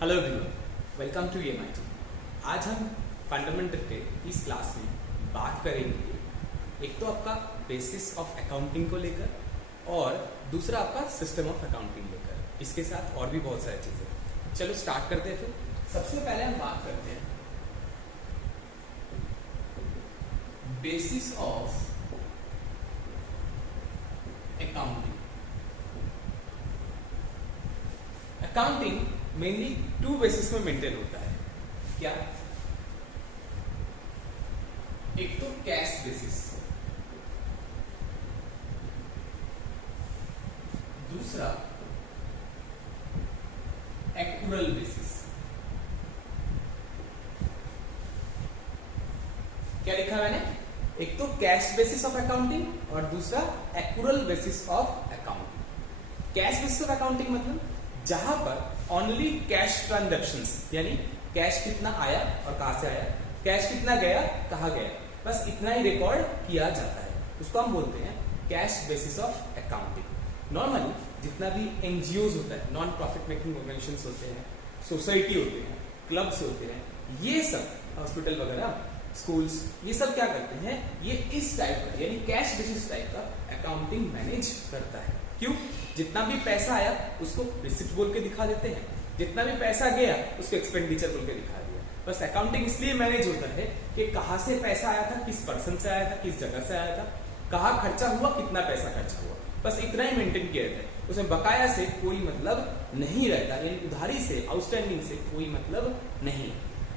Hello everyone, welcome to EMIT। आज हम fundamental के इस क्लास में बात करेंगे एक तो आपका बेसिस ऑफ अकाउंटिंग को लेकर और दूसरा आपका सिस्टम ऑफ अकाउंटिंग लेकर। इसके साथ और भी बहुत सारी चीजें। चलो स्टार्ट करते हैं। फिर सबसे पहले हम बात करते हैं basis of accounting. Accounting mainly two basis में मेंटेन होता है। क्या? एक तो कैश बेसिस, दूसरा एक्यूरल बेसिस। क्या लिखा मैंने? एक तो कैश बेसिस ऑफ अकाउंटिंग और दूसरा accrual basis of accounting. Cash basis of accounting मतलब जहां पर ओनली कैश ट्रांजैक्शंस, यानी कैश कितना आया और कहां से आया, कैश कितना गया कहां गया, बस इतना ही रिकॉर्ड किया जाता है, उसको हम बोलते हैं cash basis of accounting. Normally जितना भी एनजीओज होता है, नॉन प्रॉफिट मेकिंग ऑर्गेनाइजेशंस होते हैं, सोसाइटी होते हैं, क्लब्स होते हैं, ये सब हॉस्पिटल वगैरह, स्कूल्स, ये सब क्या करते हैं, ये इस टाइप का यानी कैश बेसिस टाइप का अकाउंटिंग मैनेज करता है। क्यों? जितना भी पैसा आया उसको रिसिप्ट बोल के दिखा देते हैं, जितना भी पैसा गया उसको एक्सपेंडिचर बोल के दिखा दिया। बस अकाउंटिंग इसलिए मैनेज होता है कि कहां से पैसा आया था, किस पर्सन से आया था, किस जगह से आया था, कहां खर्चा हुआ, कितना पैसा खर्चा हुआ, बस इतना ही मेंटेन किया जाता है। उसमें बकाया से कोई मतलब नहीं रहता, यानी उधारी से, आउटस्टैंडिंग से कोई मतलब नहीं।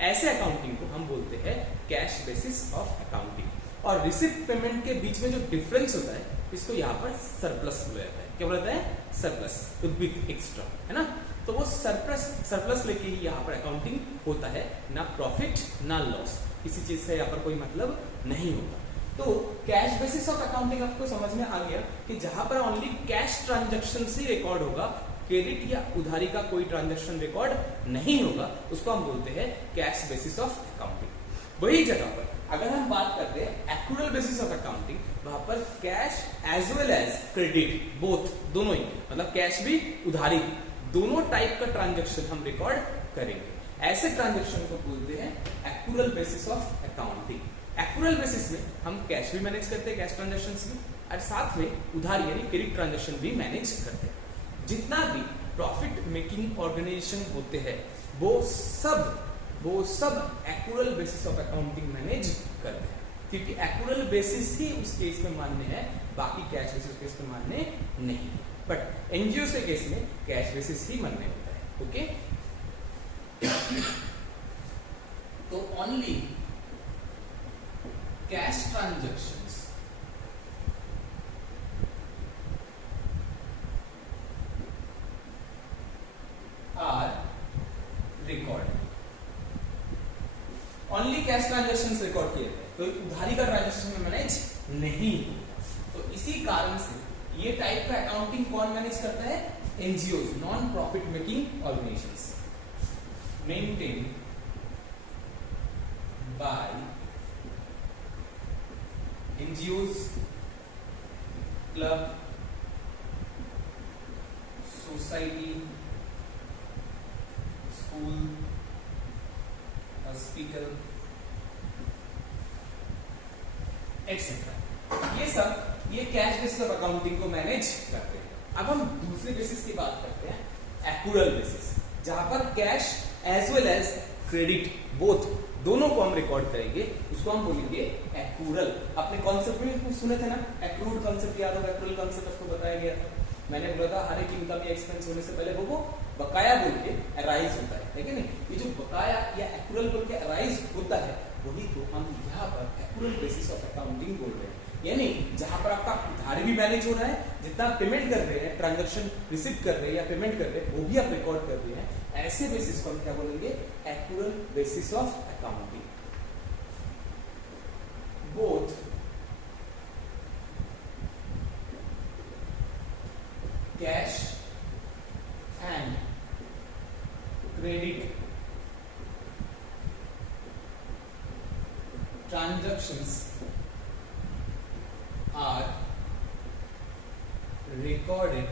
ऐसे अकाउंटिंग को हम बोलते हैं कैश बेसिस ऑफ अकाउंटिंग। और रिसिप्ट पेमेंट के बीच में जो डिफरेंस होता है इसको यहाँ पर सरप्लस बोला जाता है। क्या बोलता है? सरप्लस, बिग एक्स्ट्रा, है ना। तो वो सरप्लस लेके ही यहाँ पर अकाउंटिंग होता है, ना प्रॉफिट ना लॉस, किसी चीज से यहाँ पर कोई मतलब नहीं होता। तो कैश बेसिस ऑफ अकाउंटिंग आपको समझ में आ गया कि जहां पर ओनली कैश ट्रांजैक्शन से रिकॉर्ड होगा, क्रेडिट या उधारी का कोई ट्रांजैक्शन रिकॉर्ड नहीं होगा, उसको हम बोलते हैं कैश बेसिस ऑफ अकाउंटिंग। वही जगह पर अगर हम बात करते हैं एक्यूरल बेसिस ऑफ अकाउंटिंग, वहां पर cash as well as credit, both, दोनों ही, मतलब कैश भी उधारी भी, दोनों टाइप का ट्रांजैक्शन हम रिकॉर्ड करेंगे। ऐसे ट्रांजैक्शन को बोलते हैं accrual basis of accounting. Accrual basis में हम कैश भी मैनेज करते हैं, कैश ट्रांजैक्शंस भी, और साथ में उधारी यानी क्रेडिट ट्रांजैक्शन भी मैनेज करते हैं। जितना भी प्रॉफिट मेकिंग ऑर्गेनाइजेशन होते हैं वो सब accrual basis of accounting manage करते हैं, क्योंकि एक्यूरल बेसिस ही उस केस में मान्य है, बाकी कैश बेसिस केस में मान्य नहीं। बट एनजीओ के केस में कैश बेसिस ही मान्य होता है। ओके, तो only cash transactions are record, only cash transactions record किए गए, तो उधारी का ट्रांजैक्शन मैनेज नहीं होता। तो इसी कारण से ये टाइप का अकाउंटिंग कौन मैनेज करता है? NGOs, non profit making organisations, maintain by NGOs, club, society, school, hospital etcetera, ये सब ये कैश बेसिस ऑफ अकाउंटिंग को मैनेज करते हैं। अब हम दूसरे बेसिस की बात करते हैं, एक्यूरल बेसिस, जहां पर cash as well as credit, both, दोनों को हम रिकॉर्ड करेंगे, उसको हम बोलेंगे एक्यूरल। अपने कॉन्सेप्ट में सुने थे ना, एक्रूड कॉन्सेप्ट याद होगा, एक्यूरल कॉन्सेप्ट आपको बताया गया था। मैंने बोला था हर एक इनकम या एक्सपेंस होने से पहले वो बकाया बोल के अराइज होता है कि नहीं। ये जो बकाया या एक्यूरल बोल के अराइज होता है वही तो हम यहाँ पर एक्यूरल बेसिस ऑफ अकाउंटिंग बोल रहे हैं। यानी जहां पर आपका उधारी भी मैनेज हो रहा है, जितना पेमेंट कर रहे हैं, ट्रांजैक्शन रिसीव कर रहे हैं या पेमेंट कर रहे हैं, वो भी आप रिकॉर्ड कर रहे हैं, ऐसे बेसिस को हम क्या बोलेंगे? Accrual basis of accounting. Both cash and credit transactions are recorded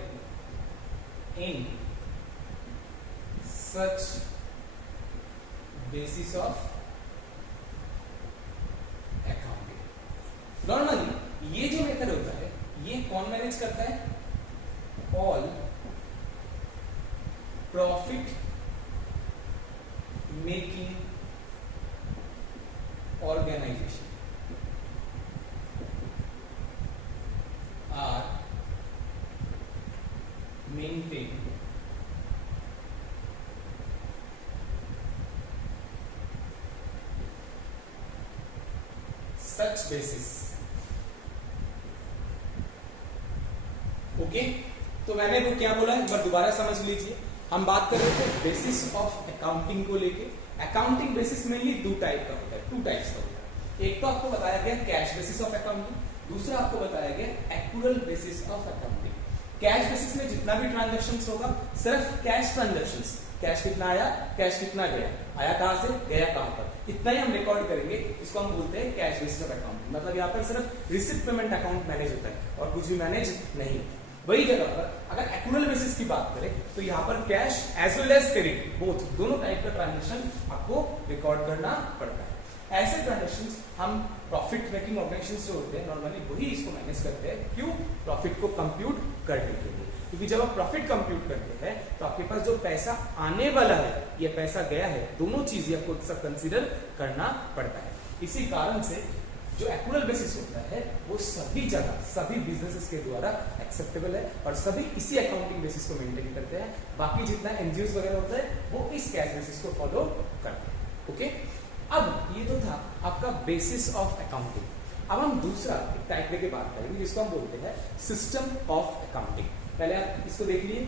in such basis of accounting. Normally ये जो मेथड होता है ये कौन मैनेज करता है? All profit making organisation are maintain such basis. Okay, तो मैंने वो क्या बोला एक बार दोबारा समझ लीजिए। हम बात कर रहे थे बेसिस ऑफ अकाउंटिंग को लेके। अकाउंटिंग बेसिस मेनली दो टाइप का होता है, टू टाइप्स का होता है। एक तो आपको बताया गया कैश बेसिस ऑफ अकाउंटिंग, दूसरा आपको बताया गया actual basis of accounting. Cash basis में जितना भी ट्रांजैक्शंस होगा सिर्फ कैश ट्रांजैक्शंस, कैश कितना आया, कैश कितना गया, आया कहां से, गया कहां पर, इतना ही हम रिकॉर्ड करेंगे। इसको हम बोलते हैं कैश बेसिस ऑफ अकाउंटिंग। मतलब यहाँ पर सिर्फ रिसिप्ट पेमेंट अकाउंट मैनेज होता है और कुछ भी मैनेज नहीं। वही जगह पर अगर एक्चुअल बेसिस की बात करें तो यहाँ पर cash as well as credit both दोनों टाइप का ट्रांजैक्शन आपको रिकॉर्ड करना पड़ता है। ऐसे ट्रांजैक्शंस हम प्रॉफिट मेकिंग ऑर्गेनाइजेशंस जो होते हैं नॉर्मली वही इसको मैनेज करते हैं। क्यों? प्रॉफिट को कंप्यूट करने के लिए। क्योंकि जब आप प्रॉफिट कंप्यूट करते हैं तो आपके पास जो पैसा आने वाला है या पैसा गया है, दोनों चीजें आपको कंसीडर करना पड़ता है। इसी कारण से जो एक्चुअल बेसिस होता है वो सभी जगह सभी बिजनेसेस के द्वारा एक्सेप्टेबल है और सभी इसी अकाउंटिंग बेसिस को मेंटेन करते हैं। बाकी जितना एनजीओ वगैरह होता है वो इस कैश बेसिस को फॉलो करते हैं। ओके, अब ये तो था आपका बेसिस ऑफ अकाउंटिंग। अब हम दूसरा एक टाइप लेके बात करेंगे जिसको हम बोलते हैं सिस्टम ऑफ अकाउंटिंग। पहले आप इसको देख लीजिए,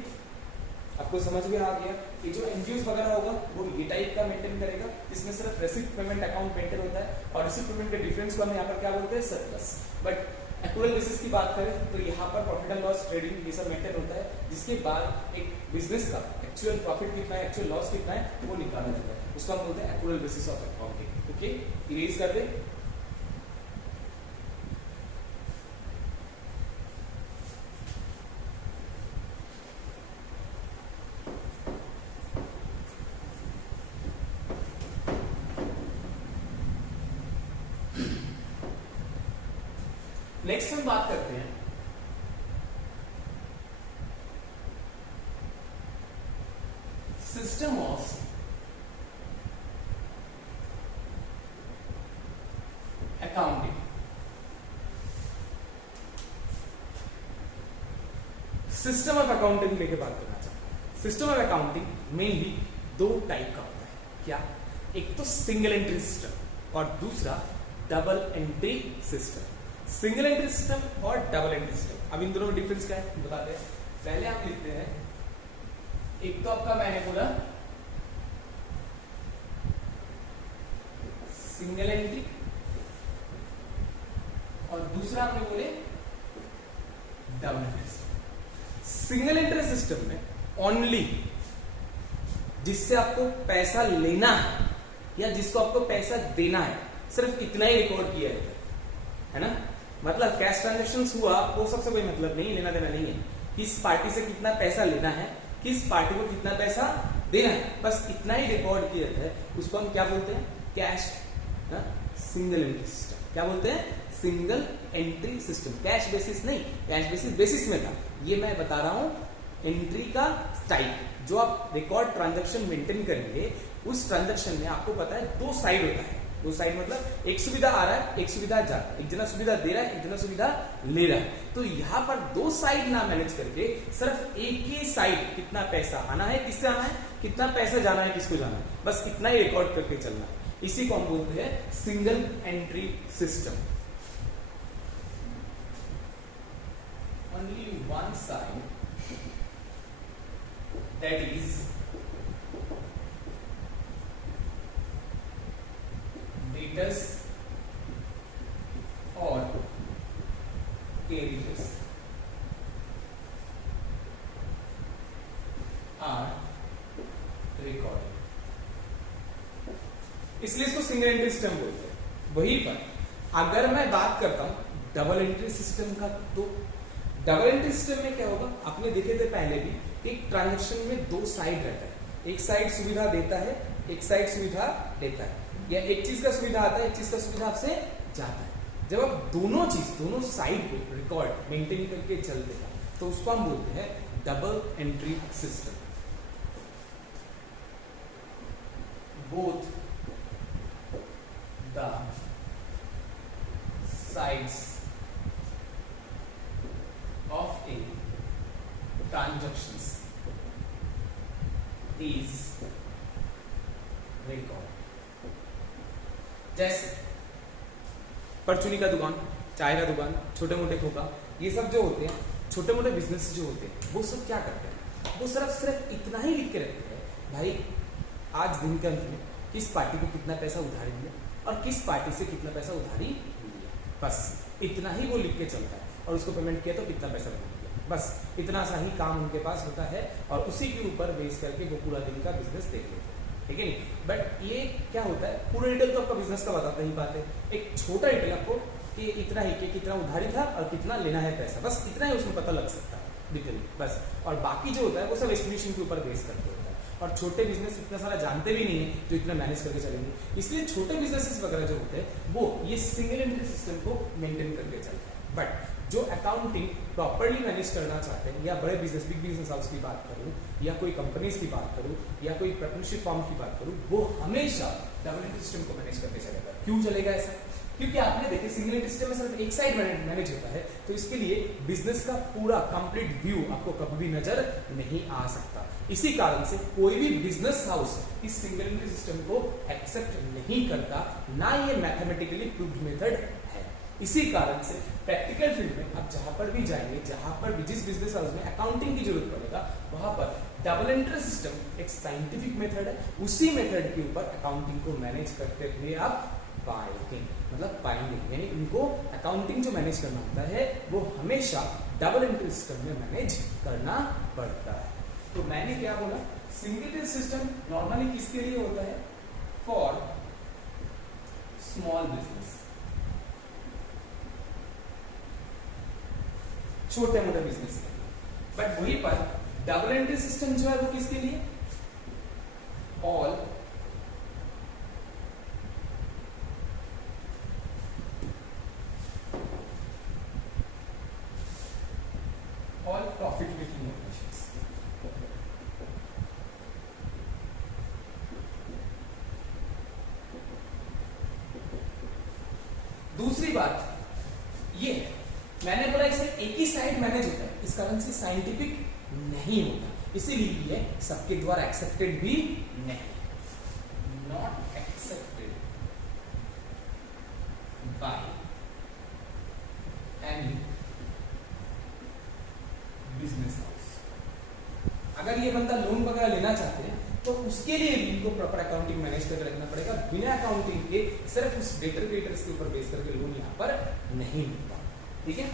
आपको समझ में आ गया कि जो एनजीओ वगैरह होगा वो ये टाइप का मेंटेन करेगा जिसमें सिर्फ रिसिप्ट पेमेंट अकाउंट मेंटेन होता है और रिसिप्ट पेमेंट के डिफरेंस को हम यहाँ पर क्या बोलते हैं, सरप्लस। बट एक्चुअल बेसिस की बात करें तो यहाँ पर प्रॉफिट एंड लॉस ट्रेडिंग ये सब मेंटेन होता है, जिसके बाद एक बिजनेस का एक्चुअल प्रॉफिट कितना है, एक्चुअल लॉस कितना है वो निकाला जाता है। उसको हम बोलते हैं actual basis of accounting. Okay, erase कर दे। नेक्स्ट हम बात करते हैं system of accounting. System of accounting लेके बात करना चाहता हूं। सिस्टम ऑफ अकाउंटिंग मेनली दो टाइप का होता है। क्या? एक तो सिंगल एंट्री सिस्टम और दूसरा double entry system. Single entry system और डबल एंट्री सिस्टम, अब इन दोनों में डिफरेंस क्या है बताते हैं। पहले आप लिखते हैं, एक तो आपका मैंने बोला सिंगल एंट्री और दूसरा आपने बोले double entry system. Single entry system में ओनली जिससे आपको पैसा लेना है या जिसको आपको पैसा देना है सिर्फ इतना ही रिकॉर्ड किया जाता है ना। मतलब कैश ट्रांजैक्शंस हुआ वो सबसे कोई मतलब नहीं, लेना देना नहीं है। किस पार्टी से कितना पैसा लेना है, किस पार्टी को कितना पैसा देना है, बस इतना ही रिकॉर्ड किया जाता है। उसको हम क्या बोलते हैं? Cash single entry system. क्या बोलते हैं? Single entry system. Cash basis नहीं, कैश बेसिस बेसिस में था। ये मैं बता रहा हूं एंट्री का टाइप। जो आप रिकॉर्ड ट्रांजैक्शन मेंटेन करेंगे उस ट्रांजैक्शन में आपको पता है दो साइड होता है। दो साइड मतलब एक सुविधा आ रहा है, एक सुविधा जा रहा है, एक जना सुविधा दे रहा है, एक जना सुविधा ले रहा है। तो यहाँ पर दो साइड ना मैनेज करके सिर्फ एक ही साइड कितना पैसा आना है, किससे आना है, कितना पैसा जाना है, किसको जाना है, बस इतना ही रिकॉर्ड करके चलना है। इसी को हम बोलते हैं single entry system. Only one side that is debtors और क्रेडिटर्स आर रिकॉर्डेड, इसलिए इसको सिंगल एंट्री सिस्टम बोलते हैं। वहीं पर अगर मैं बात करता हूं डबल एंट्री सिस्टम का, तो डबल एंट्री सिस्टम में क्या होगा, आपने देखे थे पहले भी कि ट्रांजैक्शन में दो साइड रहता है। एक साइड सुविधा देता है, एक साइड सुविधा देता है, या एक चीज का सुविधा आता है, एक चीज का सुविधा आपसे जाता है। जब आप दोनों साइड को रिकॉर्ड मेंटेन करके चलते हैं तो उसको हम बोलते हैं double entry system. Both the sides of A transactions is record. जैसे परचूनी का दुकान, चाय का दुकान, छोटे मोटे खोखा, ये सब जो होते हैं, छोटे मोटे बिजनेस जो होते हैं, वो सब क्या करते हैं, वो सिर्फ इतना ही लिख के रखते हैं, भाई आज दिन के अंत में किस पार्टी को कितना पैसा उधारी दिया और किस पार्टी से कितना पैसा उधारी लिया, बस इतना ही वो लिख के चलता है। और उसको पेमेंट किया तो कितना पैसा पेमेंट किया, बस इतना सा ही काम उनके पास होता है और उसी के ऊपर बेस करके वो पूरा दिन का बिजनेस देख लेते हैं, ठीक है नहीं। बट ये क्या होता है, पूरा डिटेल तो आपका बिजनेस का बता नहीं पाते, एक छोटा डिटेल आपको कि इतना ही कि कितना उधारी था और कितना लेना है पैसा, बस इतना ही उसमें पता लग सकता है डिटेल बस। और बाकी जो होता है वो सब एस्टिमेशन के ऊपर बेस करके होता है। और छोटे बिजनेस इतना सारा जानते भी नहीं है जो इतना मैनेज करके चलेंगे, इसलिए छोटे बिजनेसेस वगैरह जो होते हैं वो ये सिंगल एंट्री सिस्टम को मेंटेन करके चलते हैं। बट जो अकाउंटिंग प्रॉपरली मैनेज करना चाहते हैं, या बड़े बिजनेस, बिग बिजनेस हाउस की बात करूं, या कोई कंपनीज की बात करूं, या कोई पार्टनरशिप फॉर्म की बात करूं, वो हमेशा डबल एंट्री सिस्टम को मैनेज करके चलेगा। क्यों चलेगा ऐसा? क्योंकि आपने देखिए सिंगल एंट्री सिस्टम में सिर्फ एक साइड मैनेज होता है, तो इसके लिए बिजनेस का पूरा कंप्लीट व्यू आपको कभी भी नजर नहीं आ सकता। इसी कारण से कोई भी बिजनेस हाउस इस सिंगल एंट्री सिस्टम को एक्सेप्ट नहीं करता, ना ये मैथमेटिकली प्रूव्ड मेथड है। इसी कारण से प्रैक्टिकल फील्ड में आप जहां पर भी जाएंगे, जहां पर भी जिस बिजनेस हाउस में अकाउंटिंग की जरूरत पड़ेगा, वहां पर डबल एंट्री सिस्टम एक साइंटिफिक मेथड है, उसी मेथड के ऊपर अकाउंटिंग को मैनेज करते हुए आप पाएंगे, यानी उनको अकाउंटिंग जो मैनेज करना होता है वो हमेशा डबल एंट्री सिस्टम में मैनेज करना पड़ता है। तो मैंने क्या बोला, सिंगल एंट्री सिस्टम नॉर्मली किसके लिए होता है? फॉर स्मॉल बिजनेस, छोटे मोटे बिजनेस के लिए। बट वहीं पर डबल एंट्री सिस्टम जो है वो किसके लिए? All profit making operations. दूसरी बात ये है, मैंने बोला इसे एक ही साइड मैनेज होता है, इस कारण से साइंटिफिक नहीं होता, इसीलिए ये सबके द्वारा एक्सेप्टेड भी नहीं, not accepted by any business house. अगर ये बंदा लोन वगैरह लेना चाहते हैं तो उसके लिए भी इनको प्रॉपर अकाउंटिंग मैनेज करके रखना पड़ेगा। बिना अकाउंटिंग के सिर्फ उस डेटर क्रेडिटर्स के ऊपर बेस करके लोन यहाँ पर नहीं मिलता, ठीक है।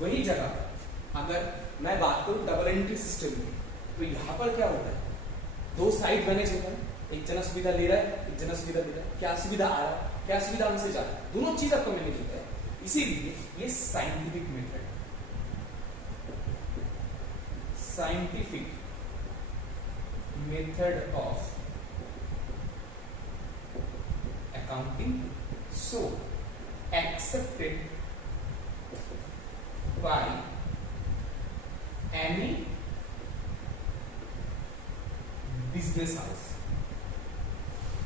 वही जगह अगर मैं बात करूं डबल एंट्री सिस्टम में, तो यहाँ पर क्या होता है, दो साइड मैनेज होता है, एक जना सुविधा ले रहा है, एक जना सुविधा दे रहा है, क्या सुविधा आ रहा है, क्या सुविधा हमसे जा रहा है, दोनों चीज आपको मैनेज होता है। इसीलिए ये scientific method, scientific method of accounting, so accepted by any business house।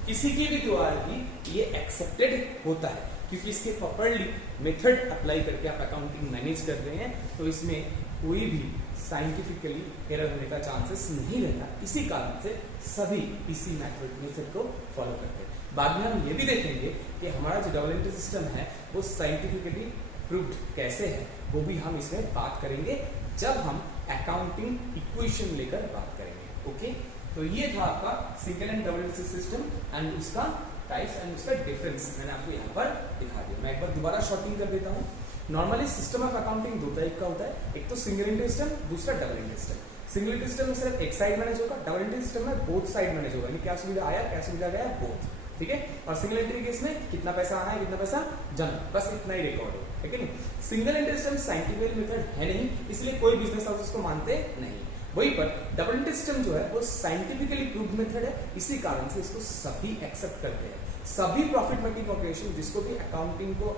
किसी के भी द्वारा भी ये एक्सेप्टेड होता है, क्योंकि इसके प्रॉपरली मेथड अप्लाई करके आप अकाउंटिंग मैनेज कर रहे हैं, तो इसमें कोई भी साइंटिफिकली एरर होने का चांसेस नहीं रहता। इसी कारण से सभी इसी मेथड को फॉलो करते हैं। बाद में हम ये भी देखेंगे कि हमारा जो डबल एंट्री सिस्टम है वो साइंटिफिकली प्रूव्ड कैसे है, वो भी हम इसमें बात करेंगे जब हम अकाउंटिंग इक्वेशन लेकर बात करेंगे। ओके, तो ये था आपका single and double entry system and उसका टाइप्स एंड उसका डिफरेंस मैंने आपको यहाँ पर दिखा दिया। मैं एक बार दोबारा शॉर्टिंग कर देता हूँ। नॉर्मली सिस्टम ऑफ अकाउंटिंग दो टाइप का होता है, एक तो सिंगल एंट्री सिस्टम, दूसरा double entry system. Single entry system में सिर्फ एक साइड मैनेज होगा, डबल एंट्री सिस्टम में बोथ साइड मैनेज होगा, यानी क्या सुविधा आया क्या सुविधा गया बोथ, ठीक है। और सिंगल एंट्री केस में कितना पैसा आना है कितना पैसा जाना, बस इतना ही रिकॉर्ड हो, ठीक है नहीं। Single entry system scientific method है नहीं, इसलिए कोई बिजनेस हाउस उसको मानते नहीं। वहीं पर डबल एंट्री सिस्टम जो है वो साइंटिफिकली प्रूव्ड मेथड है, इसी कारण से इसको सभी एक्सेप्ट करते हैं। सभी प्रॉफिट मेकिंग ऑपरेशन जिसको भी अकाउंटिंग को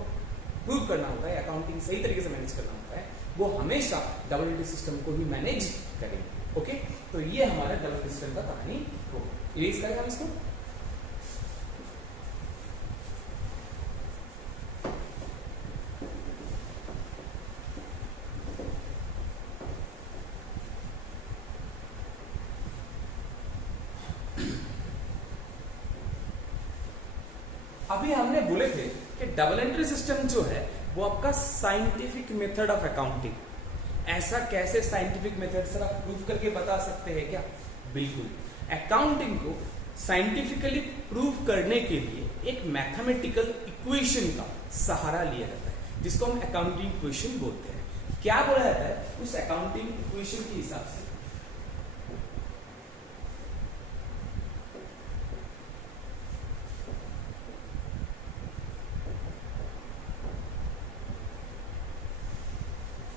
प्रूव करना होता है, अकाउंटिंग सही तरीके से मैनेज करना होता है, वो हमेशा डबल एंट्री सिस्टम को ही मैनेज करेंगे। ओके, तो ये हमारा डबल एंट्री सिस्टम का कहानी होगा। इरेज करें हम इसको। अभी हमने बोले थे कि डबल एंट्री सिस्टम जो है वो आपका साइंटिफिक मेथड ऑफ अकाउंटिंग। ऐसा कैसे साइंटिफिक मेथड सर आप प्रूव करके बता सकते हैं क्या? बिल्कुल, अकाउंटिंग को साइंटिफिकली प्रूव करने के लिए एक मैथमेटिकल इक्वेशन का सहारा लिया जाता है, जिसको हम अकाउंटिंग इक्वेशन बोलते हैं। क्या बोला जाता है उस अकाउंटिंग इक्वेशन के हिसाब से?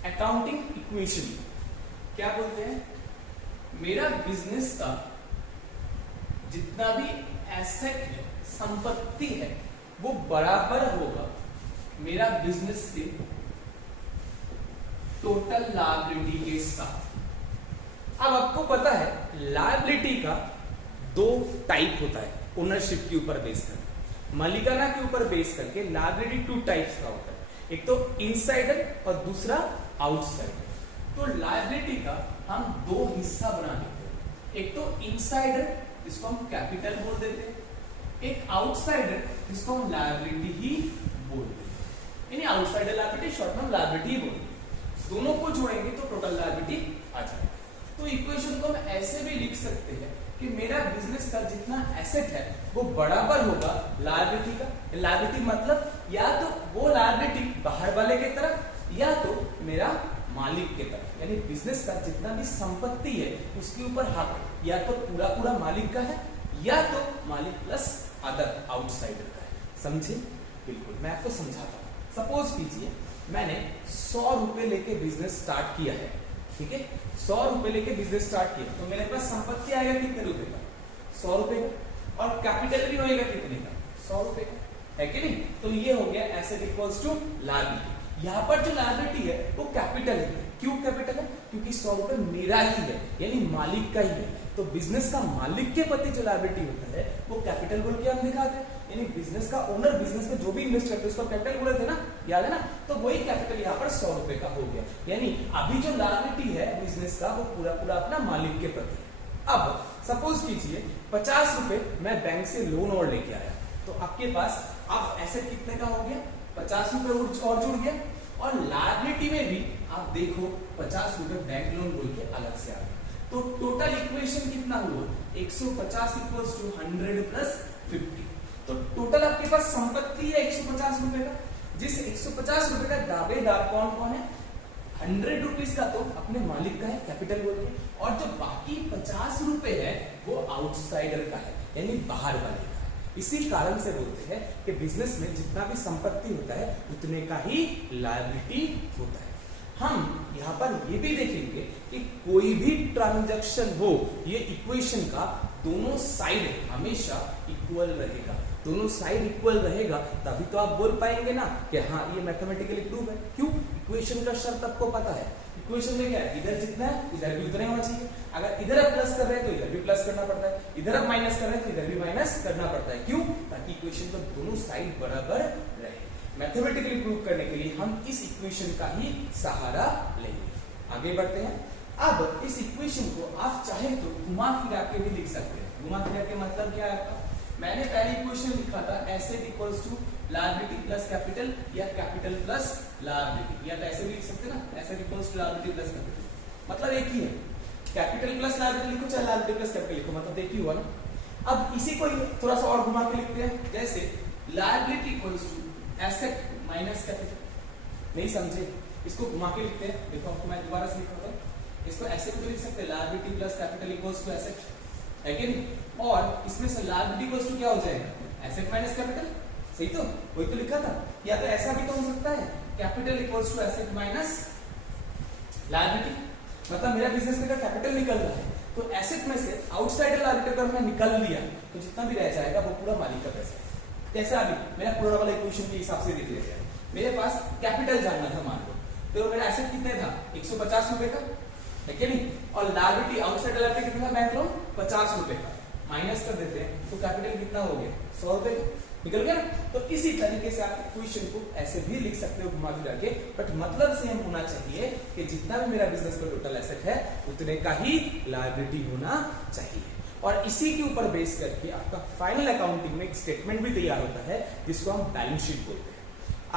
अकाउंटिंग इक्वेशन क्या बोलते हैं? मेरा बिजनेस का जितना भी एसेट है, संपत्ति है, वो बराबर होगा मेरा बिजनेस के टोटल लायबिलिटी के साथ। अब आपको पता है लायबिलिटी का दो टाइप होता है ओनरशिप के ऊपर बेस करके, मालिकाना के ऊपर बेस करके लायबिलिटी टू टाइप्स का होता है, एक तो इनसाइडर और दूसरा आउटसाइडर। तो लायबिलिटी का हम दो हिस्सा बना देते हैं, एक तो इनसाइडर जिसको हम कैपिटल बोल देते हैं, एक आउटसाइडर जिसको हम लायबिलिटी ही बोल देते हैं। यानी आउटसाइडर लायबिलिटी, शॉर्ट में लायबिलिटी ही बोलते हैं। दोनों को जोड़ेंगे तो टोटल लायबिलिटी आ जाएगी। तो इक्वेशन को हम ऐसे भी लिख सकते हैं कि मेरा बिजनेस का जितना एसेट है वो बराबर होगा लायबिलिटी का। लायबिलिटी मतलब या तो वो लायबिलिटी बाहर वाले की तरफ या तो मेरा मालिक के तरफ, यानी बिजनेस का जितना भी संपत्ति है उसके ऊपर हक या तो पूरा पूरा मालिक का है या तो मालिक प्लस अदर आउटसाइडर का है। समझे? बिल्कुल, मैं आपको समझाता हूँ। सपोज कीजिए मैंने 100 रुपए लेके बिजनेस स्टार्ट किया है, ठीक है? 100 रुपए लेके बिजनेस स्टार्ट किया तो मेरे पास संपत्ति आएगा कितने रुपए का? 100 रुपए का, और कैपिटल भी होएगा कितने का? 100 रुपए का, है कि नहीं? तो ये हो गया एसेट इक्वल्स टू लायबिलिटी। यहाँ पर जो लायबिलिटी है वो कैपिटल है। क्यों कैपिटल है? क्योंकि 100 रुपए मेरा ही है, यानी मालिक का ही है। तो बिजनेस का मालिक के प्रति जो लायबिलिटी होता है वो कैपिटल बोल के हम दिखाते हैं। यानी बिजनेस का ओनर बिजनेस में जो भी इन्वेस्ट करते हैं उसको कैपिटल बोले थे ना, याद है ना? तो वही कैपिटल यहाँ पर 100 रुपए का हो गया। यानी अभी जो लायबिलिटी है बिजनेस का वो पूरा पूरा अपना मालिक के प्रति है। अब सपोज कीजिए 50 रुपए मैं बैंक से लोन और लेके आया, तो आपके पास अब एसेट कितने का हो गया? 50 रुपए और जुड़ गया, और लायबिलिटी में भी आप देखो 50 रुपए बैंक लोन बोल के अलग से आ गया। तो टोटल इक्वेशन कितना हुआ? 150 इक्वल्स टू 100 प्लस 50। तो टोटल आपके पास संपत्ति है 150 रुपए का, जिस 150 रुपए का दावेदार कौन कौन है? 100 रुपीज का तो अपने मालिक का है, कैपिटल बोल के, और जो बाकी 50 रुपए है वो आउटसाइडर का है, यानी बाहर वाले का। इसी कारण से बोलते हैं कि बिजनेस में जितना भी संपत्ति होता है उतने का ही लायबिलिटी होता है। हम यहाँ पर ये भी देखेंगे कि कोई भी ट्रांजैक्शन हो, ये इक्वेशन का दोनों साइड हमेशा इक्वल रहेगा। दोनों साइड इक्वल रहेगा तभी तो आप बोल पाएंगे ना कि हाँ ये मैथमेटिकली प्रूव है। क्यों? इक्वेशन का शर्त आपको पता है। इक्वेशन में क्या है? इधर जितना है इधर भी उतना ही होना चाहिए। अगर इधर आप प्लस कर रहे हैं तो इधर भी प्लस करना पड़ता है, इधर आप माइनस कर रहे हैं तो इधर भी माइनस करना पड़ता है। क्यों? ताकि इक्वेशन का दोनों साइड बराबर रहे। मैथमेटिकली प्रूव करने के लिए हम इस इक्वेशन का ही सहारा लेंगे। आगे बढ़ते हैं। अब इस इक्वेशन को आप चाहे तो घुमा फिरा के भी लिख सकते हैं। घुमा फिरा के मतलब क्या है? मैंने पहले इक्वेशन लिखा था asset equals to liability plus capital या कैपिटल प्लस लायबिलिटी, या तो ऐसे भी लिख सकते हैं ना, asset equals to liability plus capital, मतलब एक ही है। कैपिटल प्लस लायबिलिटी लिखो चाहे लायबिलिटी प्लस कैपिटल लिखो, मतलब एक ही हुआ ना। अब इसी को थोड़ा सा और घुमा के लिखते हैं, जैसे liability equals to asset minus capital. नहीं समझे? इसको घुमा के लिखते हैं। देखो आपको मैं दोबारा से लिखा था, इसको ऐसे भी लिख सकते हैं, liability plus capital equals to asset, है कि नहीं? और इसमें से लायबिलिटी इक्वल्स टू क्या हो जाएगा? Asset minus capital. सही तो? वही तो लिखा था। या तो ऐसा भी तो हो सकता है, capital equals to asset minus liability, मतलब मेरा बिजनेस में का कैपिटल निकल रहा है तो एसेट में से आउटसाइडर लायबिलिटी अगर मैं निकाल लिया तो जितना भी रह जाएगा वो पूरा मालिक का पैसा है। कैसे अभी मेरा पूरा वाला इक्वेशन के हिसाब से देख लेते हैं। मेरे पास कैपिटल जानना था मान लो, तो मेरा एसेट कितने था 150 रुपए का, है कि नहीं, और लायबिलिटी आउटसाइडर लायबिलिटी कितना था बैंक लोन 50 रुपए का, माइनस कर देते हैं तो कैपिटल कितना हो गया 100 रुपए निकल गया। तो इसी तरीके से आप इक्वेशन को ऐसे भी लिख सकते हो घुमा फिरा के, बट मतलब सेम होना चाहिए कि जितना भी मेरा बिजनेस का टोटल एसेट है उतने का ही लायबिलिटी होना चाहिए। और इसी के ऊपर बेस करके आपका फाइनल अकाउंटिंग में एक स्टेटमेंट भी तैयार होता है जिसको हम बैलेंस शीट बोलते हैं।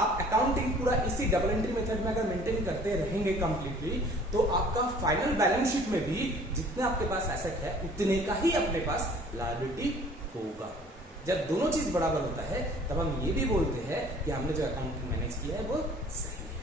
आप अकाउंटिंग पूरा इसी डबल एंट्री मेथड में अगर मेंटेन करते रहेंगे कंप्लीटली तो आपका फाइनल बैलेंस शीट में भी जितने आपके पास एसेट है उतने का ही अपने पास लायबिलिटी होगा। जब दोनों चीज बराबर होता है तब हम ये भी बोलते हैं कि हमने जो अकाउंटिंग मैनेज किया है वो सही है।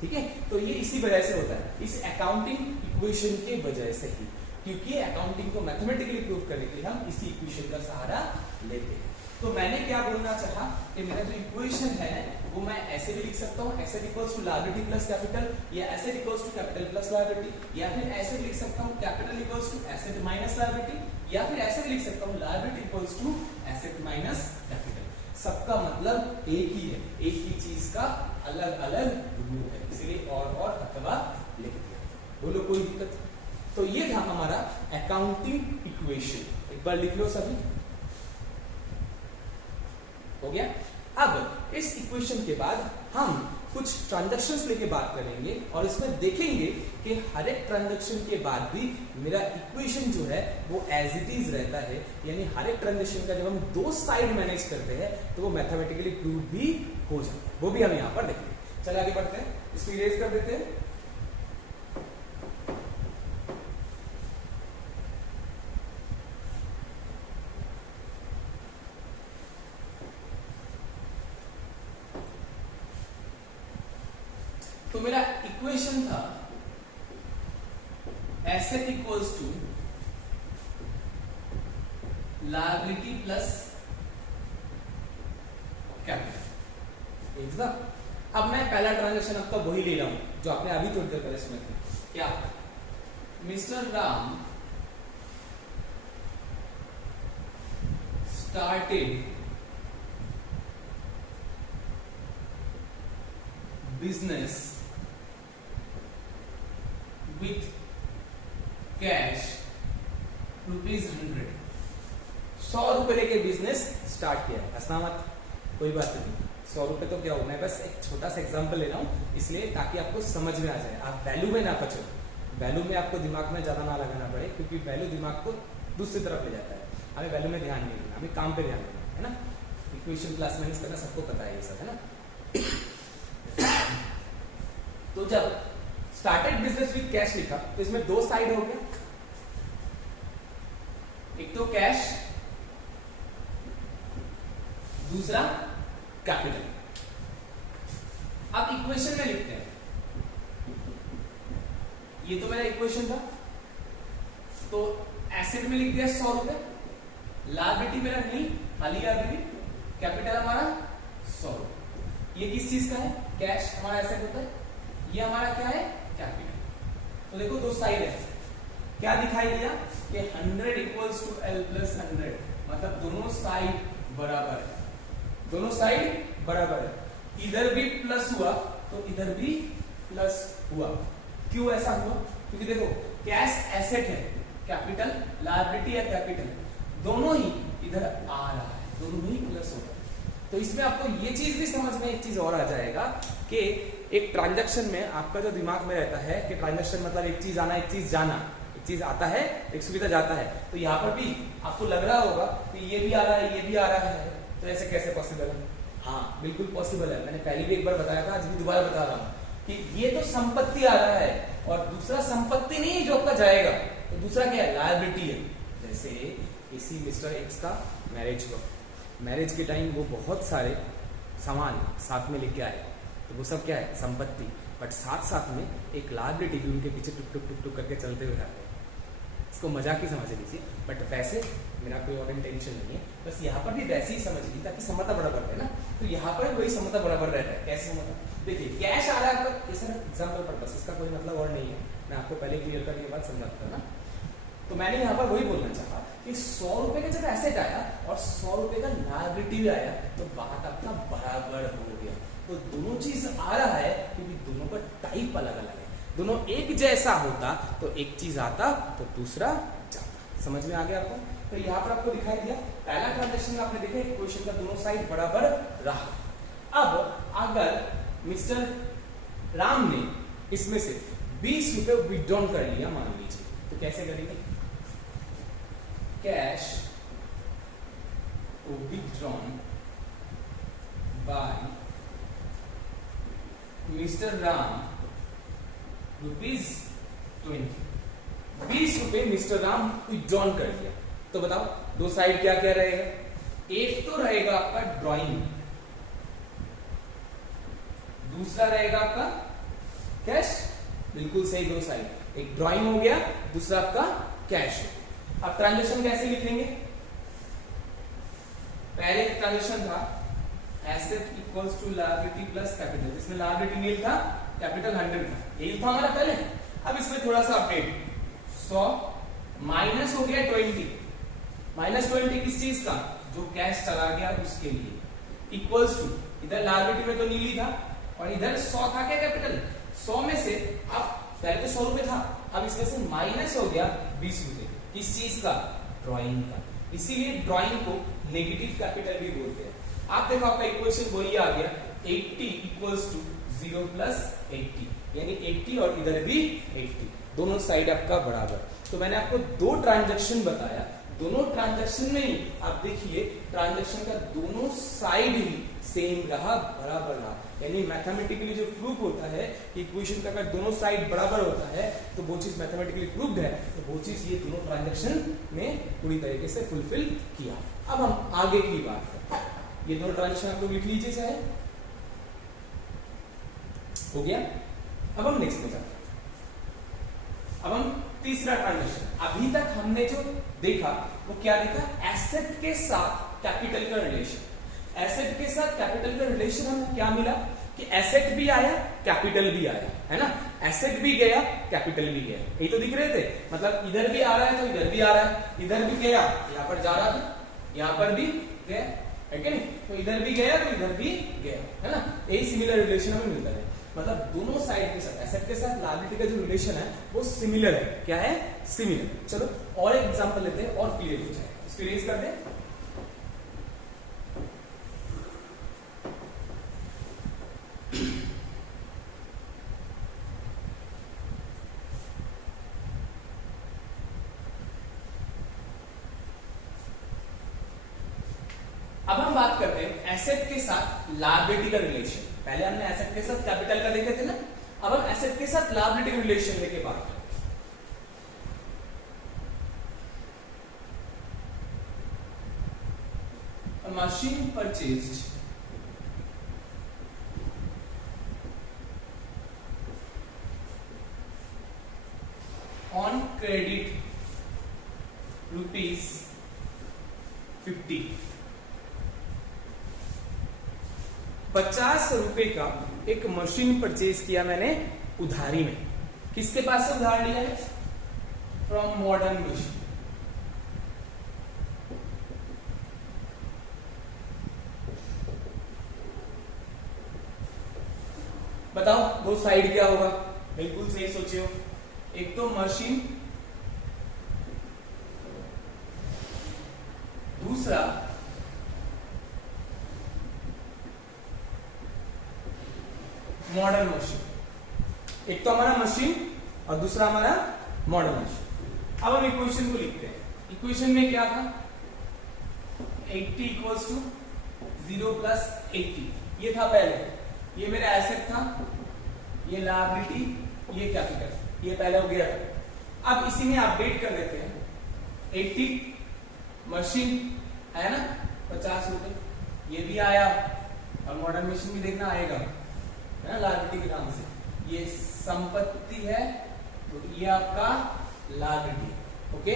ठीक है, तो ये इसी वजह से होता है, इस अकाउंटिंग इक्वेशन के वजह से ही, क्योंकि अकाउंटिंग को मैथमेटिकली प्रूव करने के लिए हम इसी इक्वेशन का सहारा लेते हैं। तो मैंने क्या बोलना चाहा कि मेरा जो इक्वेशन है वो मैं ऐसे भी लिख सकता हूँ, asset equals to liability plus capital, या asset equals to capital plus liability, या फिर ऐसे लिख सकता हूँ capital equals to asset minus liability, या फिर ऐसे लिख सकता हूँ liability equals to asset minus capital. सबका मतलब एक ही है, एक ही चीज का अलग अलग रूप है, इसलिए और अथवा लिख दिया। बोलो कोई दिक्कत? तो ये था हमारा अकाउंटिंग इक्वेशन, एक बार लिख लो सभी, हो गया। अब इस इक्वेशन के बाद हम कुछ ट्रांजैक्शंस लेके बात करेंगे और इसमें देखेंगे कि हर एक ट्रांजैक्शन के बाद भी मेरा इक्वेशन जो है वो एज इट इज रहता है, यानी हर एक ट्रांजैक्शन का जब हम दो साइड मैनेज करते हैं तो वो मैथमेटिकली प्रूव भी हो जाता है, वो भी हम यहाँ पर देखेंगे। चलिए आगे बढ़ते हैं, इसको इरेज कर देते हैं। तो मेरा इक्वेशन था asset equals to liability plus capital. अब मैं पहला ट्रांजैक्शन आपका वही ले रहा हूं जो आपने अभी थोड़ी देर पहले सुना था। क्या? Mister Ram started business with cash ₹100। 100 रुपए लेके बिजनेस स्टार्ट किया, हंसना मत, कोई बात नहीं, 100 रुपए तो क्या हो, मैं बस एक छोटा सा एग्जांपल ले रहा हूँ इसलिए ताकि आपको समझ में आ जाए, आप वैल्यू में ना फंसो, वैल्यू में आपको दिमाग में ज्यादा ना लगाना पड़े, क्योंकि वैल्यू दिमाग को दूसरी तरफ ले जाता है। हमें वैल्यू में ध्यान नहीं देना, हमें काम पे ध्यान देना है ना। इक्वेशन क्लास मैनेज करना सबको पता है ये सब, है ना। तो जब स्टार्टेड बिजनेस विद कैश लिखा तो इसमें दो साइड हो गया, एक तो कैश, दूसरा कैपिटल। अब इक्वेशन में लिखते हैं, ये तो मेरा इक्वेशन था, तो एसेट में लिख दिया 100 रुपए, लायबिलिटी मेरा नहीं, खाली लायबिलिटी, कैपिटल हमारा 100 रुपए। ये किस चीज का है? कैश हमारा एसेट होता है, ये हमारा क्या है? कैपिटल। तो देखो दो साइड है, क्या दिखाई दिया कि 100 इक्वल्स टू L प्लस 100, मतलब दोनों साइड बराबर है, दोनों साइड बराबर है, इधर भी प्लस हुआ तो इधर भी प्लस हुआ। क्यों ऐसा हुआ? क्योंकि देखो कैश एसेट है, कैपिटल लायबिलिटी है, कैपिटल दोनों ही इधर आ रहा है, दोनों ही प्लस हो रहा है। तो इसमें आपको ये चीज भी समझ में एक चीज और आ जाएगा कि एक ट्रांजैक्शन में आपका जो दिमाग में रहता है कि ट्रांजैक्शन मतलब एक चीज आना, एक चीज जाना, एक चीज आता है, एक सुविधा जाता है। तो यहाँ पर भी आपको लग रहा होगा कि ये भी आ रहा है, ये भी आ रहा है, तो ऐसे कैसे पॉसिबल है? हाँ बिल्कुल पॉसिबल है, मैंने पहले भी एक बार बताया था, आज भी दोबारा बता रहा हूँ कि ये तो संपत्ति आ रहा है और दूसरा संपत्ति नहीं जो आपका जाएगा, तो दूसरा क्या है? लायबिलिटी है। जैसे इसी मिस्टर एक्स का मैरिज हुआ, मैरिज के टाइम वो बहुत सारे सामान साथ में लेके आए, तो वो सब क्या है? संपत्ति, बट साथ साथ में एक लायबिलिटी भी उनके पीछे टुक टुक टुक टुक करके चलते हुए आते हैं। इसको मजाक ही समझ लीजिए, बट वैसे मेरा कोई और इंटेंशन नहीं है, बस यहाँ पर भी वैसे ही समझ लीजिए ताकि समता बराबर है ना। तो यहाँ पर वही समता बराबर रहता है। कैसे समता? देखिए कैश आ रहा है, ये सर एग्जाम्पल पर्पस, इसका कोई मतलब और नहीं है, मैं आपको पहले क्लियर करने के बाद समझाता हूँ ना। तो मैंने यहाँ पर वही बोलना चाहा कि 100 रुपए का जब एसेट आया और 100 रुपए का लायबिलिटी भी आया तो बात अपना बराबर हो गया। तो दोनों चीज आ रहा है क्योंकि दोनों का टाइप अलग अलग है। दोनों एक जैसा होता तो एक चीज आता तो दूसरा जाता। समझ में आ गया आपको? तो यहाँ पर आपको दिखाई दिया पहला ट्रांजेक्शन आपने देखा इक्वेशन का दोनों साइड बराबर रहा। अब अगर मिस्टर राम ने इसमें से 20 रुपए विड्रॉ कर लिया मान लीजिए, तो कैसे करेंगे? Cash withdrawn bye mister Ram ₹20। 20 रुपए मिस्टर राम विड्रॉन कर लिया। तो बताओ दो साइड क्या क्या रहेगा? एक तो रहेगा आपका ड्राइंग, दूसरा रहेगा आपका कैश। बिल्कुल सही, दो साइड, एक ड्राइंग हो गया, दूसरा आपका कैश। अब ट्रांजेक्शन कैसे लिखेंगे? पहले ट्रांजेक्शन था asset equals to liability plus capital, इसमें लायबिलिटी नील था, कैपिटल 100 था, यही था हमारा पहले। अब इसमें थोड़ा सा अपडेट, 100 माइनस हो गया 20, -20 किस चीज का? जो कैश चला गया उसके लिए, इक्वल्स टू इधर लायबिलिटी में तो नीली था और इधर 100 था क्या कैपिटल, 100 में से अब पहले तो 100 रुपए था, अब इसमें से माइनस हो गया 20 रुपए, किस चीज का? ड्राइंग का। इसीलिए ड्राइंग को नेगेटिव कैपिटल भी बोलते हैं। आप देखो आपका इक्वेशन वही आ गया, 80 इक्वल्स टू 0 प्लस 80, यानी 80 और इधर भी 80, दोनों साइड आपका बराबर। तो मैंने आपको दो ट्रांजैक्शन बताया, दोनों ट्रांजैक्शन में ही आप देखिए ट्रांजैक्शन का दोनों साइड ही सेम रहा, बराबर रहा। यानी मैथमेटिकली जो प्रूफ होता है कि इक्वेशन का अगर दोनों साइड बराबर होता है तो वो चीज मैथमेटिकली प्रूव्ड है, तो वो चीज ये दोनों ट्रांजैक्शन में पूरी तरीके से फुलफिल किया। अब हम आगे की बात करते हैं। ये दोनों ट्रांजैक्शन आप लोग लिख लीजिए चाहे, हो गया। अब हम नेक्स्ट में जाते हैं। अब हम तीसरा ट्रांजैक्शन, अभी तक हमने जो देखा वो क्या देखा? एसेट के साथ कैपिटल का रिलेशन। एसेट के साथ कैपिटल का रिलेशन हमें क्या मिला कि एसेट भी आया कैपिटल भी आया, है ना? एसेट भी गया कैपिटल भी गया, यही तो दिख रहे थे। मतलब इधर भी आ रहा है तो इधर भी आ रहा है, इधर भी गया यहाँ पर जा रहा था, यहाँ पर भी गया, है कि नहीं? तो इधर भी गया तो इधर भी गया, है ना? यही सिमिलर रिलेशन हमें मिलता है। मतलब दोनों साइड के साथ एसेट के साथ लायबिलिटी का जो रिलेशन है वो सिमिलर है। क्या है? सिमिलर। चलो और एक एग्जांपल लेते हैं और क्लियर हो जाए। इसको इरेज कर दें। अब हम बात करते हैं एसेट के साथ लायबिलिटी का रिलेशन। पहले हमने एसेट के साथ कैपिटल का देखे थे ना, अब हम एसेट के साथ लायबिलिटी का रिलेशन लेके बात करते हैं। A machine purchased on credit ₹50। 50 रुपए का एक मशीन परचेज किया मैंने उधारी में। किसके पास से उधार लिया है? From modern machine. बताओ दो साइड क्या होगा? बिल्कुल सही सोचे हो, एक तो मशीन, दूसरा मॉडर्न मशीन। एक तो हमारा मशीन और दूसरा हमारा मॉडर्न मशीन। अब हम इक्वेशन को लिखते हैं। इक्वेशन में क्या था? 80 इक्वल्स टू 0 प्लस 80, ये था पहले। ये मेरा एसेट था, ये लायबिलिटी, ये कैपिटल, ये पहले हो गया। अब इसी में अपडेट कर देते हैं। 80 मशीन है ना, 50 रुपए, ये भी आया और मॉडर्न मशीन भी देखना आएगा, है ना, लायबिलिटी के नाम से। ये संपत्ति है तो ये आपका लायबिलिटी। ओके,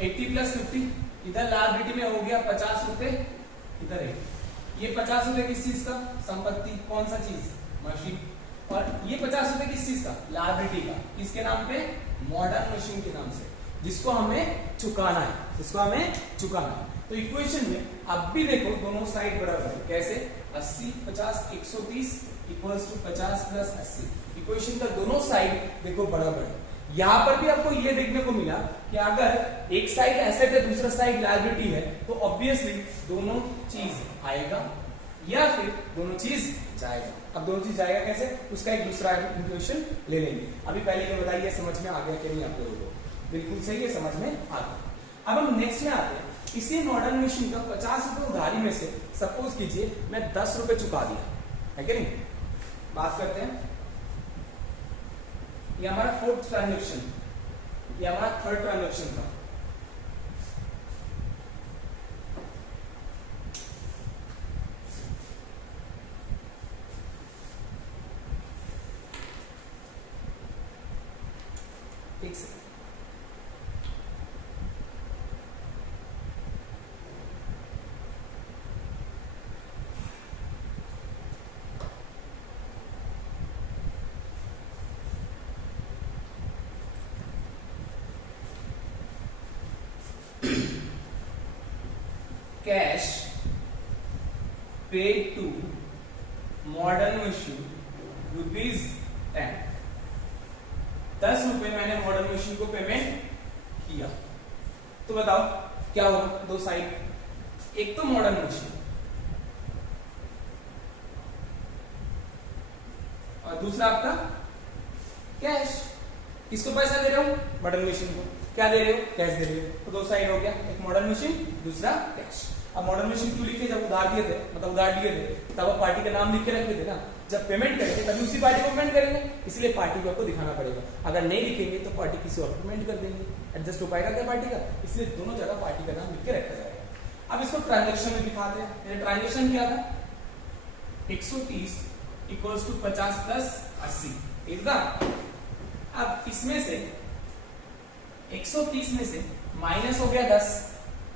80 प्लस 50, इधर लायबिलिटी में हो गया 50 रुपए, इधर है ये 50 रुपए किस चीज का? संपत्ति। कौन सा चीज? मशीन। और ये 50 रुपए किस चीज का? लायबिलिटी का। किसके नाम पे? मॉडर्न मशीन के नाम से, जिसको हमें चुकाना है। तो इक्वेशन में अब भी देखो दोनों साइड बराबर है। कैसे? 80 50 130 इक्वल्स टू 50 प्लस 80। इक्वेशन का दोनों साइड देखो बराबर है। यहां पर भी आपको ये देखने को मिला कि अगर एक साइड एसेट है दूसरा साइड लायबिलिटी है तो ऑब्वियसली दोनों चीज आएगा या फिर दोनों चीज जाएगा। अब दोनों चीज जाएगा कैसे, उसका एक दूसरा इक्वेशन ले लेंगे। अभी पहले ये बताइए समझ में आ गया कि नहीं आप लोगों को? बिल्कुल सही है, समझ में आ गया। अब हम नेक्स्ट में आते हैं। इसी मॉडर्न मशीन का 50 रुपए उधारी में से सपोज कीजिए मैं 10 रुपए चुका दिया, है कि नहीं? बात करते हैं, ये हमारा फोर्थ ट्रांजेक्शन, ये हमारा थर्ड ट्रांजेक्शन था। एक second, cash paid to modern machine rupees 10। 10 रुपए मैंने मॉडर्न मशीन को पेमेंट किया। तो बताओ क्या होगा? दो साइड, एक तो मॉडर्न मशीन और दूसरा आपका कैश। किसको पैसा दे रहे हो? मॉडर्न मशीन को। क्या दे रहे हो? कैश दे रहे हो। तो दो साइड हो गया, एक मॉडर्न मशीन दूसरा कैश। अब मॉडर्न मशीन क्यों लिखे? जब उधार दिए थे, मतलब उधार लिए थे तब आप पार्टी का नाम लिख के रखे थे ना। जब पेमेंट करेंगे तभी उसी पार्टी को पेमेंट करेंगे, इसलिए पार्टी को आपको दिखाना पड़ेगा। अगर नहीं लिखेंगे तो पार्टी किसी और को पेमेंट कर देंगे, एडजस्ट हो पाएगा क्या पार्टी का? इसलिए दोनों जगह पार्टी का नाम लिख के रखा जाएगा। अब इसको ट्रांजेक्शन में दिखाते हैं। ट्रांजेक्शन क्या था? 130 इक्वल्स टू 50 प्लस 80। अब इसमें से 130 में से माइनस हो गया 10,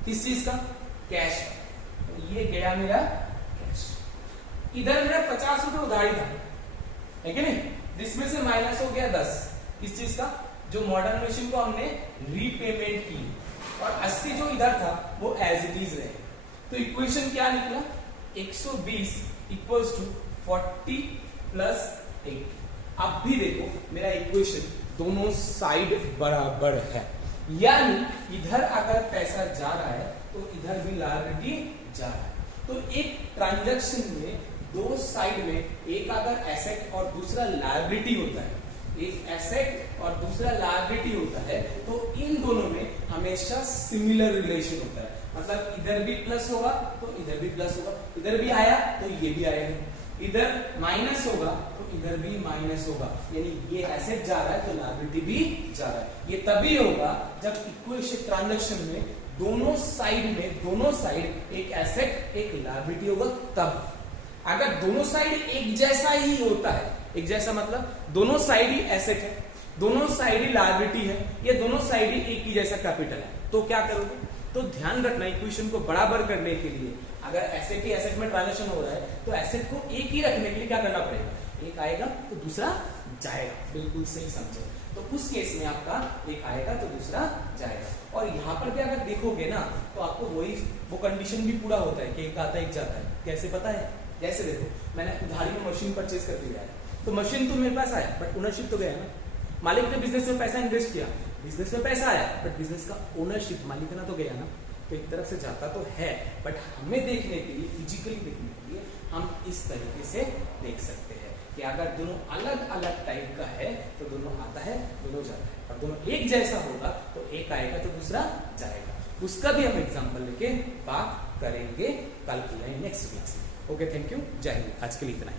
किस चीज का? कैश। तो ये गया मेरा कैश। इधर मेरा 50 रुपए उधारी था, है कि नहीं? जिसमें से माइनस हो गया 10, किस चीज का? जो मॉडर्न मशीन को हमने रीपेमेंट की, और 80 जो इधर था वो एज इट इज रहे। तो इक्वेशन क्या निकला? 120 इक्वल्स टू 40 प्लस 8। अब भी देखो मेरा इक्वेशन दोनों साइड बराबर है, यानी इधर अगर पैसा जा रहा है तो इधर भी लायबिलिटी जा रहा है। तो एक ट्रांजैक्शन में दो साइड में, एक अगर एसेट और दूसरा लायबिलिटी होता है, एक एसेट और दूसरा लायबिलिटी होता है, तो इन दोनों में हमेशा सिमिलर रिलेशन होता है। मतलब इधर भी प्लस होगा तो इधर भी प्लस होगा, इधर भी आया तो ये भी आएगा, इधर माइनस होगा तो इधर भी माइनस होगा, यानी ये एसेट जा रहा है तो लायबिलिटी भी जा रहा है। ये तभी होगा जब इक्वेशन ट्रांजैक्शन में दोनों साइड एक एसेट एक लायबिलिटी होगा। तब अगर दोनों साइड एक जैसा ही होता है, एक जैसा मतलब दोनों साइड ही एसेट है, दोनों साइड ही लायबिलिटी है, या दोनों साइड ही एक ही जैसा कैपिटल है, तो क्या करोगे? तो ध्यान रखना, इक्वेशन को बराबर करने के लिए अगर एसेट ही एसेट में ट्रांजैक्शन हो रहा है तो एसेट को एक ही रखने के लिए क्या करना पड़ेगा? एक आएगा तो दूसरा जाएगा। बिल्कुल सही समझे। तो उस केस में आपका एक आएगा तो दूसरा जाएगा। और यहाँ पर भी अगर देखोगे ना तो आपको वो कंडीशन भी पूरा होता है कि एक आता है एक जाता है। कैसे पता है? जैसे देखो मैंने उधारी में मशीन परचेज कर दिया है, तो मशीन तो मेरे पास आया बट ओनरशिप तो गया ना। मालिक ने बिजनेस में पैसा इन्वेस्ट किया, बिजनेस में पैसा आया बट बिजनेस का ओनरशिप मालिकाना तो गया ना। तो एक तरफ से जाता तो है, बट हमें देखने के लिए, फिजिकली देखने के लिए हम इस तरीके से देख सकते हैं कि अगर दोनों अलग अलग टाइप का है तो दोनों आता है दोनों जाता है, और दोनों एक जैसा होगा तो एक आएगा तो दूसरा जाएगा। उसका भी हम एग्जांपल लेके बात करेंगे कल की नेक्स्ट वीक से। ओके, थैंक यू, जय हिंद। आज के लिए इतना ही।